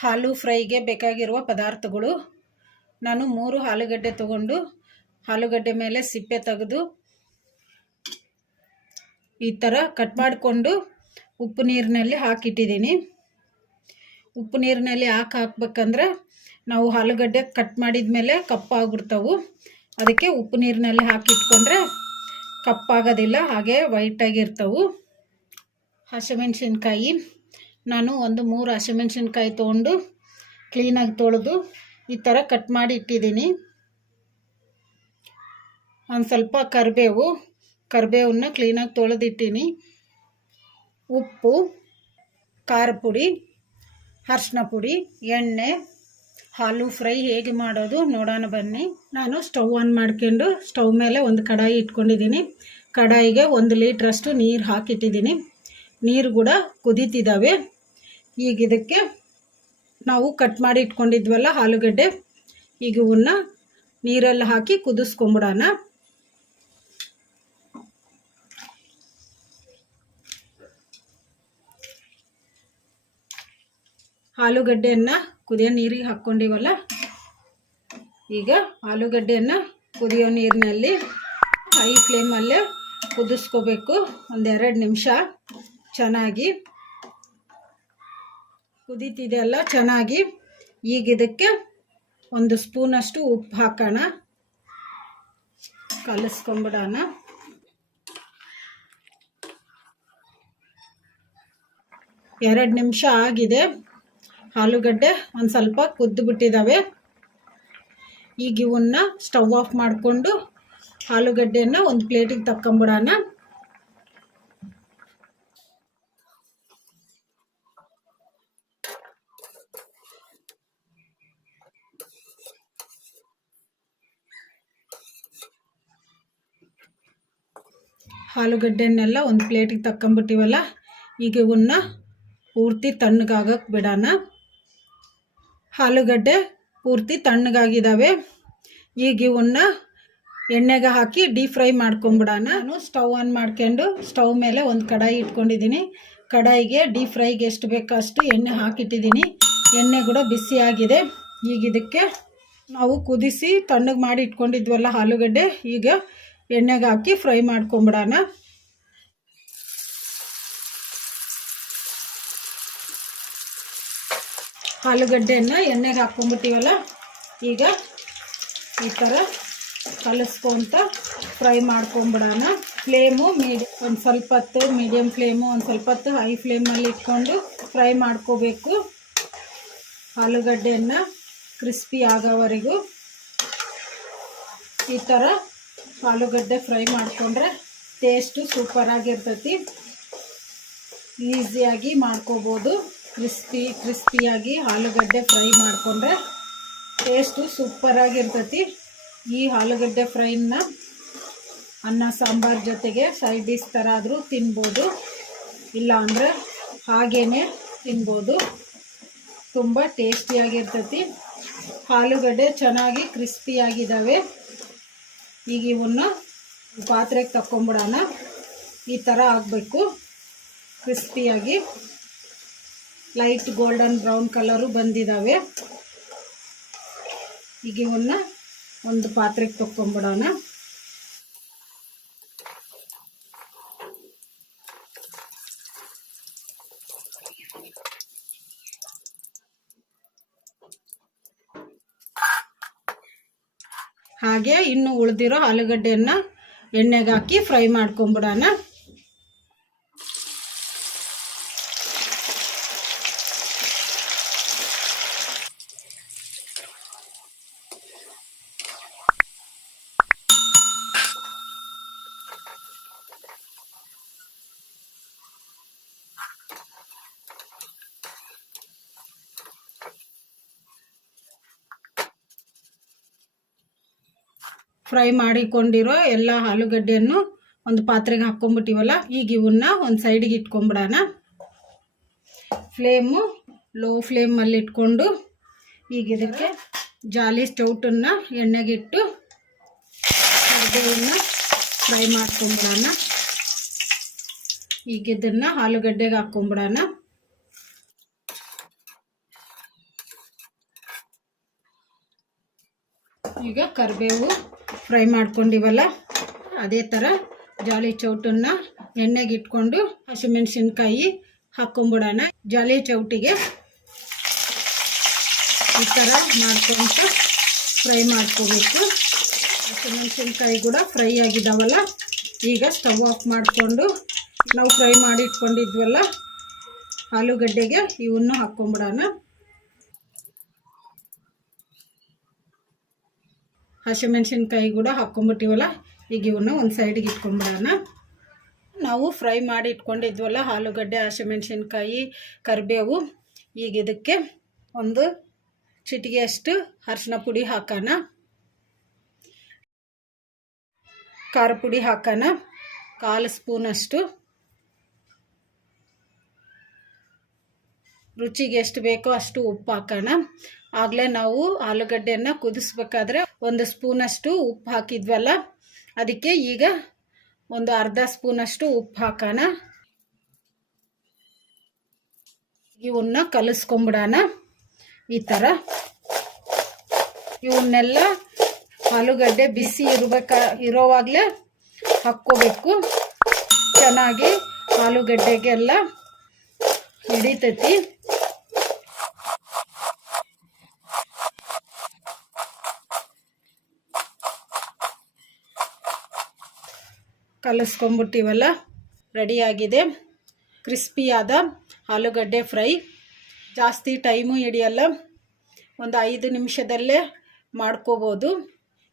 ಹಾಲು ಫ್ರೈಗೆ ಬೇಕಾಗಿರುವ ಪದಾರ್ಥಗಳು. ನಾನು ಮೂರು ಆಲೂಗಡ್ಡೆ ತಗೊಂಡು ಆಲೂಗಡ್ಡೆ ಮೇಲೆ ಸಿಪ್ಪೆ ತೆಗೆದು ಈ ಥರ ಕಟ್ ಮಾಡಿಕೊಂಡು ಉಪ್ಪು ನೀರಿನಲ್ಲಿ ಹಾಕಿಟ್ಟಿದ್ದೀನಿ. ಉಪ್ಪು ನೀರಿನಲ್ಲಿ ಹಾಕಿ ಹಾಕ್ಬೇಕಂದ್ರೆ ನಾವು ಆಲೂಗಡ್ಡೆ ಕಟ್ ಮಾಡಿದ ಮೇಲೆ ಕಪ್ಪಾಗ್ಬಿಡ್ತಾವು ಅದಕ್ಕೆ ಉಪ್ಪು ನೀರಿನಲ್ಲಿ ಹಾಕಿಟ್ಕೊಂಡ್ರೆ ಕಪ್ಪಾಗೋದಿಲ್ಲ ಹಾಗೆ ವೈಟಾಗಿರ್ತವು ಹಸಿಮೆಣ್ಸಿನ್ಕಾಯಿ. ನಾನು ಒಂದು ಮೂರು ಹಸಿಮೆಣ್ಸಿನ್ಕಾಯಿ ತೊಗೊಂಡು ಕ್ಲೀನಾಗಿ ತೊಳೆದು ಈ ಥರ ಕಟ್ ಮಾಡಿ ಇಟ್ಟಿದ್ದೀನಿ. ಒಂದು ಸ್ವಲ್ಪ ಕರಿಬೇವು, ಕರಿಬೇವನ್ನ ಕ್ಲೀನಾಗಿ ತೊಳೆದಿಟ್ಟೀನಿ. ಉಪ್ಪು, ಖಾರ ಪುಡಿ ಅರ್ಶಿನ ಪುಡಿ, ಎಣ್ಣೆ, ಹಾಲು ಫ್ರೈ ಹೇಗೆ ಮಾಡೋದು ನೋಡೋಣ ಬನ್ನಿ. ನಾನು ಸ್ಟವ್ ಆನ್ ಮಾಡ್ಕೊಂಡು ಸ್ಟವ್ ಮೇಲೆ ಒಂದು ಕಡಾಯಿ ಇಟ್ಕೊಂಡಿದ್ದೀನಿ. ಕಡಾಯಿಗೆ ಒಂದು ಲೀಟ್ರಷ್ಟು ನೀರು ಹಾಕಿಟ್ಟಿದ್ದೀನಿ. ನೀರು ಕೂಡ ಕುದೀತಿದ್ದಾವೆ. ಈಗ ಇದಕ್ಕೆ ನಾವು ಕಟ್ ಮಾಡಿ ಇಟ್ಕೊಂಡಿದ್ವಲ್ಲ ಆಲೂಗಡ್ಡೆ, ಈಗ ಇವನ್ನ ನೀರಲ್ಲಿ ಹಾಕಿ ಕುದಿಸ್ಕೊಂಬಿಡೋಣ. ಆಲೂಗಡ್ಡೆಯನ್ನು ಕುದಿಯೋ ನೀರಿಗೆ ಹಾಕ್ಕೊಂಡಿವಲ್ಲ, ಈಗ ಆಲೂಗಡ್ಡೆಯನ್ನು ಕುದಿಯೋ ನೀರಿನಲ್ಲಿ ಹೈ ಫ್ಲೇಮಲ್ಲೇ ಕುದಿಸ್ಕೋಬೇಕು. ಒಂದೆರಡು ನಿಮಿಷ. ಚೆನ್ನಾಗಿ ಕುದೀತಿದೆಯಲ್ಲ ಚೆನ್ನಾಗಿ. ಈಗ ಇದಕ್ಕೆ ಒಂದು ಸ್ಪೂನಷ್ಟು ಉಪ್ಪು ಹಾಕೋಣ. ಕಲಸ್ಕೊಂಬಿಡೋಣ. ಎರಡು ನಿಮಿಷ ಆಗಿದೆ. ಆಲೂಗಡ್ಡೆ ಒಂದು ಸ್ವಲ್ಪ ಕುದ್ದು ಬಿಟ್ಟಿದ್ದಾವೆ ಈಗ ಇವನ್ನ ಸ್ಟವ್ ಆಫ್ ಮಾಡಿಕೊಂಡು ಆಲೂಗಡ್ಡೆಯನ್ನು ಒಂದು ಪ್ಲೇಟಿಗೆ ತಕ್ಕೊಂಬಿಡೋಣ. ಆಲೂಗಡ್ಡೆನೆಲ್ಲ ಒಂದು ಪ್ಲೇಟಿಗೆ ತಕ್ಕೊಂಬಿಟ್ಟಿವಲ್ಲ, ಈಗ ಇವನ್ನ ಪೂರ್ತಿ ತಣ್ಣಗಾಗಕ್ಕೆ ಬಿಡೋಣ. ಆಲೂಗಡ್ಡೆ ಪೂರ್ತಿ ತಣ್ಣಗಾಗಿದ್ದಾವೆ ಈಗ ಇವನ್ನ ಎಣ್ಣೆಗೆ ಹಾಕಿ ಡೀಪ್ ಫ್ರೈ ಮಾಡ್ಕೊಂಬಿಡೋಣ. ನಾನು ಸ್ಟವ್ ಆನ್ ಮಾಡ್ಕೊಂಡು ಸ್ಟವ್ ಮೇಲೆ ಒಂದು ಕಡಾಯಿ ಇಟ್ಕೊಂಡಿದ್ದೀನಿ. ಕಡಾಯಿಗೆ ಡೀಪ್ ಫ್ರೈಗೆ ಎಷ್ಟು ಬೇಕೋ ಅಷ್ಟು ಎಣ್ಣೆ ಹಾಕಿಟ್ಟಿದ್ದೀನಿ. ಎಣ್ಣೆ ಕೂಡ ಬಿಸಿಯಾಗಿದೆ ಈಗ ಇದಕ್ಕೆ ನಾವು ಕುದಿಸಿ ತಣ್ಣಗೆ ಮಾಡಿ ಇಟ್ಕೊಂಡಿದ್ವಲ್ಲ ಆಲೂಗಡ್ಡೆ, ಈಗ ಎಣ್ಣೆಗೆ ಹಾಕಿ ಫ್ರೈ ಮಾಡ್ಕೊಂಬಿಡೋಣ. ಆಲೂಗಡ್ಡೆಯನ್ನು ಎಣ್ಣೆಗೆ ಹಾಕ್ಕೊಂಬಿಟ್ಟಿವಲ್ಲ, ಈಗ ಈ ಥರ ಕಲಿಸ್ಕೊಂತ ಫ್ರೈ ಮಾಡ್ಕೊಂಬಿಡೋಣ. ಫ್ಲೇಮು ಮೀಡಿ, ಒಂದು ಸ್ವಲ್ಪ ಹೊತ್ತು ಮೀಡಿಯಮ್ ಫ್ಲೇಮು, ಒಂದು ಸ್ವಲ್ಪ ಹೊತ್ತು ಹೈ ಫ್ಲೇಮಲ್ಲಿ ಇಟ್ಕೊಂಡು ಫ್ರೈ ಮಾಡ್ಕೋಬೇಕು. ಆಲೂಗಡ್ಡೆಯನ್ನು ಕ್ರಿಸ್ಪಿ ಆಗೋವರೆಗೂ ಈ ಥರ ಆಲೂಗಡ್ಡೆ ಫ್ರೈ ಮಾಡಿಕೊಂಡ್ರೆ ಟೇಸ್ಟು ಸೂಪರಾಗಿರ್ತೈತಿ. ಈಸಿಯಾಗಿ ಮಾಡ್ಕೋಬೋದು. ಕ್ರಿಸ್ಪಿ, ಕ್ರಿಸ್ಪಿಯಾಗಿ ಆಲೂಗಡ್ಡೆ ಫ್ರೈ ಮಾಡಿಕೊಂಡ್ರೆ ಟೇಸ್ಟು ಸೂಪರಾಗಿರ್ತೈತಿ. ಈ ಆಲೂಗಡ್ಡೆ ಫ್ರೈನ ಅನ್ನ, ಸಾಂಬಾರು ಜೊತೆಗೆ ಸೈಡ್ ಡಿಶ್ ಥರ ಆದರೂ ತಿನ್ಬೋದು. ಇಲ್ಲ ಅಂದರೆ ಹಾಗೇ ತಿನ್ಬೋದು. ತುಂಬ ಟೇಸ್ಟಿಯಾಗಿರ್ತೈತಿ. ಆಲೂಗಡ್ಡೆ ಚೆನ್ನಾಗಿ ಕ್ರಿಸ್ಪಿಯಾಗಿದ್ದಾವೆ ಈಗ ಇವನ್ನ ಪಾತ್ರೆಗೆ ತಕ್ಕೊಂಬಿಡೋಣ. ಈ ಥರ ಆಗಬೇಕು. ಕ್ರಿಸ್ಪಿಯಾಗಿ. ಲೈಟ್ ಗೋಲ್ಡನ್ ಬ್ರೌನ್ ಕಲರು ಬಂದಿದ್ದಾವೆ. ಈಗ ಇವನ್ನ ಒಂದು ಪಾತ್ರೆಗೆ ತಕ್ಕೊಂಬಿಡೋಣ. ಹಾಗೆ ಇನ್ನು ಉಳಿದಿರೋ ಆಲೂಗಡ್ಡೆಯನ್ನು ಎಣ್ಣೆಗೆ ಹಾಕಿ ಫ್ರೈ ಮಾಡ್ಕೊಂಬಿಡೋಣ. ಫ್ರೈ ಮಾಡಿಕೊಂಡಿರೋ ಎಲ್ಲ ಆಲೂಗಡ್ಡೆಯನ್ನು ಒಂದು ಪಾತ್ರೆಗೆ ಹಾಕ್ಕೊಂಬಿಟ್ಟಿವಲ್ಲ, ಈಗ ಇವನ್ನ ಒಂದು ಸೈಡಿಗೆ ಇಟ್ಕೊಂಬಿಡೋಣ. ಫ್ಲೇಮು, ಲೋ ಫ್ಲೇಮಲ್ಲಿ ಇಟ್ಕೊಂಡು, ಈಗ ಇದಕ್ಕೆ ಜಾಲಿ ಸ್ಟೌಟನ್ನು ಎಣ್ಣೆಗಿಟ್ಟು ಕರ್ಬೇವನ್ನು ಫ್ರೈ ಮಾಡ್ಕೊಂಬಿಡೋಣ. ಈಗ ಇದನ್ನು ಆಲೂಗಡ್ಡೆಗೆ ಹಾಕ್ಕೊಂಬಿಡೋಣ. ಈಗ ಕರಿಬೇವು ಫ್ರೈ ಮಾಡ್ಕೊಂಡಿವಲ್ಲ, ಅದೇ ಥರ ಜಾಲಿ ಚೌಟನ್ನು ಎಣ್ಣೆಗೆ ಇಟ್ಕೊಂಡು ಹಸಿಮೆಣಸಿನ್ಕಾಯಿ ಹಾಕ್ಕೊಂಬಿಡೋಣ. ಜಾಲಿ ಚೌಟಿಗೆ ಈ ಥರ ಮಾಡ್ಕೊಂಡು ಫ್ರೈ ಮಾಡ್ಕೋಬೇಕು. ಹಸಿಮೆಣಸಿನ್ಕಾಯಿ ಕೂಡ ಫ್ರೈ ಆಗಿದ್ದಾವಲ್ಲ ಈಗ ಸ್ಟವ್ ಆಫ್ ಮಾಡಿಕೊಂಡು ನಾವು ಫ್ರೈ ಮಾಡಿ ಇಟ್ಕೊಂಡಿದ್ವಲ್ಲ ಆಲೂಗಡ್ಡೆಗೆ ಇವನ್ನು ಹಾಕ್ಕೊಂಬಿಡೋಣ. ಹಸಿಮೆಣಸಿನ್ಕಾಯಿ ಕೂಡ ಹಾಕ್ಕೊಂಬಿಟ್ಟಿವಲ್ಲ, ಈಗ ಇವನ್ನ ಒಂದು ಸೈಡಿಗೆ ಇಟ್ಕೊಂಡ್ಬಿಡೋಣ. ನಾವು ಫ್ರೈ ಮಾಡಿ ಇಟ್ಕೊಂಡಿದ್ವಲ್ಲ, ಆಲೂಗಡ್ಡೆ, ಹಸಿಮೆಣ್ಸಿನ್ಕಾಯಿ, ಕರಿಬೇವು, ಈಗ ಇದಕ್ಕೆ ಒಂದು ಚಿಟಿಗೆಯಷ್ಟು ಅರಿಶಿನ ಪುಡಿ ಹಾಕೋಣ. ಖಾರ ಪುಡಿ ಹಾಕೋಣ. ಕಾಲು ಸ್ಪೂನಷ್ಟು ರುಚಿಗೆ ಎಷ್ಟು ಬೇಕೋ ಅಷ್ಟು ಉಪ್ಪು ಹಾಕೋಣ. ಆಗಲೇ ನಾವು ಆಲೂಗಡ್ಡೆಯನ್ನು ಕುದಿಸ್ಬೇಕಾದ್ರೆ ಒಂದು ಸ್ಪೂನಷ್ಟು ಉಪ್ಪು ಹಾಕಿದ್ವಲ್ಲ, ಅದಕ್ಕೆ ಈಗ ಒಂದು ಅರ್ಧ ಸ್ಪೂನಷ್ಟು ಉಪ್ಪು ಹಾಕೋಣ. ಇವನ್ನ ಕಲಿಸ್ಕೊಂಬಿಡೋಣ ಈ ಥರ. ಇವನ್ನೆಲ್ಲ ಆಲೂಗಡ್ಡೆ ಬಿಸಿ ಇರಬೇಕ, ಇರೋವಾಗಲೇ ಹಾಕ್ಕೋಬೇಕು. ಚೆನ್ನಾಗಿ ಆಲೂಗಡ್ಡೆಗೆಲ್ಲ ಹಿಡಿತೈತಿ. ಕಲಸ್ಕೊಂಬಿಟ್ಟಿವಲ್ಲ ರೆಡಿಯಾಗಿದೆ ಕ್ರಿಸ್ಪಿಯಾದ ಆಲೂಗಡ್ಡೆ ಫ್ರೈ. ಜಾಸ್ತಿ ಟೈಮು ಹಿಡಿಯಲ್ಲ ಒಂದು ಐದು ನಿಮಿಷದಲ್ಲೇ ಮಾಡ್ಕೋಬೋದು.